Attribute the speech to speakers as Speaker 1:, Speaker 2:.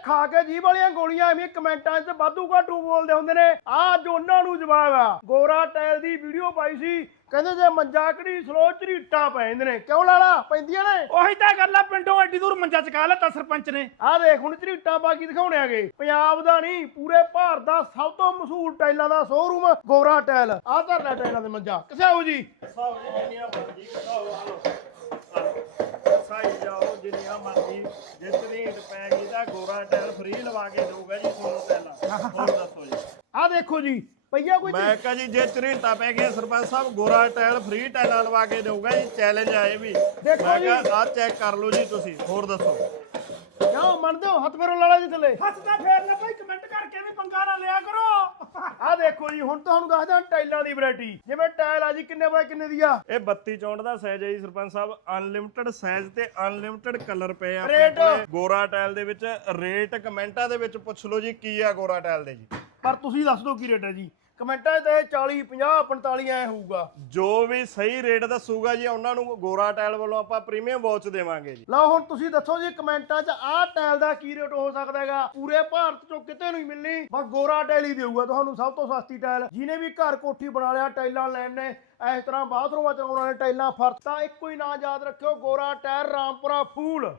Speaker 1: ਖਾ ਕੇ ਜੀਭ ਵਾਲੀਆਂ ਗੋਲੀਆਂ ਐਵੇਂ ਕਮੈਂਟਾਂ 'ਚ ਵਾਧੂ ਘਾਟੂ ਬੋਲਦੇ ਹੁੰਦੇ ਨੇ। ਆ ਅੱਜ ਉਹਨਾਂ ਨੂੰ ਜਵਾਬ ਆ। ਗੋਰਾ ਟੈਲ ਦੀ ਵੀਡੀਓ ਪਾਈ ਸੀ, ਕਹਿੰਦੇ ਜੇ ਮੰਜਾ ਘੜੀ ਸਲੋ ਝਰੀਟਾਂ ਪੈ ਜਾਂਦੇ ਨੇ। ਕਿਉਂ ਲਾਲਾ ਪੈਂਦੀਆਂ ਨੇ?
Speaker 2: ਉਹੀ ਤਾਂ ਗੱਲ ਆ, ਪਿੰਡੋਂ ਐਡੀ ਦੂਰ ਮੰਜਾ ਚਕਾ ਲਿਆ ਸਰਪੰਚ ਨੇ।
Speaker 1: ਆਹ ਦੇਖ ਹੁਣ ਝਰੀਟਾਂ ਪਾ ਕੇ ਦਿਖਾਉਣੇ ਆਗੇ। ਪੰਜਾਬ ਦਾ ਨਹੀਂ ਪੂਰੇ ਭਾਰਤ ਦਾ ਸਭ ਤੋਂ ਮਸ਼ਹੂਰ ਟਾਈਲਾਂ ਦਾ ਸ਼ੋਰੂਮ ਗੋਰਾ ਟੈਲ। ਆਹ ਧਰ ਲੈ ਟਾਈਲਾਂ ਦੇ ਮੰਜਾ। ਕਿਸਾਓ ਜੀ
Speaker 3: ਕਿਸਾਓ ਜੀ ਜਿੰਨੀਆਂ ਮਰਜ਼ੀ ਕਿਸਾਓ। ਹਲੋ ਸਾਈ ਜਾਓ ਜਿੰਨੀਆਂ ਮਰਜ਼ੀ। ਜੇ ਝਰੀਟ ਪੈ ਗਈ ਤਾਂ ਗੋਰਾ ਟੈਲ ਫ੍ਰੀ ਲਵਾ ਕੇ ਦਊਗਾ ਜੀ ਤੁਹਾਨੂੰ ਟੈਲਾਂ। ਹੋਰ ਦੱਸੋ ਜੀ।
Speaker 1: ਆਹ ਦੇਖੋ ਜੀ ਪਈਆ ਕੋਈ
Speaker 3: ਮੈਂ ਕਹਾਂ ਜੀ ਜੇ ਝਰੀਟਾਂ ਪੈ ਗਈਆਂ ਸਰਪੰਚ ਸਾਹਿਬ ਗੋਰਾ ਟੈਲ ਫ੍ਰੀ ਟੈਲਾਂ ਲਵਾ ਕੇ ਦਊਗਾ ਜੀ। ਚੈਲੰਜ ਆਏ ਵੀ।
Speaker 1: ਦੇਖੋ
Speaker 3: ਮੈਂ
Speaker 1: ਜੀ।
Speaker 3: ਕਹਾਂ ਆਹ ਚੈੱਕ ਕਰ ਲਓ ਜੀ ਤੁਸੀਂ। ਹੋਰ ਦੱਸੋ।
Speaker 1: ਜਾਓ ਮੰਨਦੇ ਹੋ? ਹੱਥ ਫੇਰੋ ਲਾਲਾ ਜੀ ਥੱਲੇ।
Speaker 2: ਹੱਥ ਤਾਂ ਫੇਰ ਲੈ ਭਾਈ, ਕਮੈਂਟ ਕਰਕੇ ਵੀ ਪੰਗਾ ਨਾ ਲਿਆ ਕਰੋ।
Speaker 1: ਆਹ ਦੇਖੋ ਜੀ ਹੁਣ ਤੁਹਾਨੂੰ ਦੱਸਦਾ ਟਾਈਲਾਂ ਦੀ ਵੈਰਾਈਟੀ। ਜਿਵੇਂ ਟਾਇਲ ਆ ਜੀ ਕਿੰਨੇ ਬਾਏ ਕਿੰਨੇ ਦੀ ਆ?
Speaker 3: ਇਹ 32 64 ਦਾ ਸਾਈਜ਼ ਹੈ ਜੀ ਸਰਪੰਚ ਸਾਹਿਬ। ਅਨਲਿਮਟਿਡ ਸਾਈਜ਼ ਤੇ ਅਨਲਿਮਟਿਡ ਕਲਰ ਪਏ ਆ
Speaker 1: ਰੇਟ?
Speaker 3: ਗੋਰਾ ਟਾਇਲ ਦੇ ਵਿੱਚ। ਰੇਟ ਕਮੈਂਟਾਂ ਦੇ ਵਿੱਚ ਪੁੱਛ ਲਓ ਜੀ ਕੀ ਆ ਗੋਰਾ ਟਾਇਲ ਦੇ ਜੀ।
Speaker 1: ਪਰ ਤੁਸੀਂ ਦੱਸ ਦਿਓ ਕੀ ਰੇਟ ਹੈ ਜੀ। ਕਮੈਂਟਾਂ 'ਚ ਤਾਂ 40 50 45 ਐ ਹੋਊਗਾ।
Speaker 3: ਜੋ ਵੀ ਸਹੀ ਰੇਟ ਦੱਸੂਗਾ ਜੀ ਉਹਨਾਂ ਨੂੰ ਗੋਰਾ ਟਾਇਲ ਵੱਲੋਂ ਆਪਾਂ ਪ੍ਰੀਮੀਅਮ ਵਾਚ ਦੇਵਾਂਗੇ ਜੀ।
Speaker 1: ਲਓ ਹੁਣ ਤੁਸੀਂ ਦੱਸੋ ਜੀ ਕਮੈਂਟਾਂ 'ਚ ਆਹ ਟਾਇਲ ਦਾ ਕੀ ਰੇਟ ਹੋ ਸਕਦਾ ਹੈਗਾ। ਪੂਰੇ ਭਾਰਤ 'ਚੋਂ ਕਿਤੇ ਨਹੀਂ ਮਿਲਣੀ, ਬਸ ਗੋਰਾ ਟਾਇਲ ਹੀ ਦੇਊਗਾ ਤੁਹਾਨੂੰ ਸਭ ਤੋਂ ਸਸਤੀ ਟਾਇਲ। ਜਿਹਨੇ ਵੀ ਘਰ ਕੋਠੀ ਬਣਾ ਲਿਆ ਟਾਈਲਾਂ ਲੈਣ ਨੇ, ਇਸ ਤਰ੍ਹਾਂ ਬਾਥਰੂਮਾਂ 'ਚ ਲਾਉਣ ਵਾਲੇ ਟਾਈਲਾਂ, ਫਰਸ਼, ਤਾਂ ਇੱਕੋ ਹੀ ਨਾਂ ਯਾਦ ਰੱਖਿਓ, ਗੋਰਾ ਟਾਇਲ ਰਾਮਪੁਰਾ ਫੂਲ।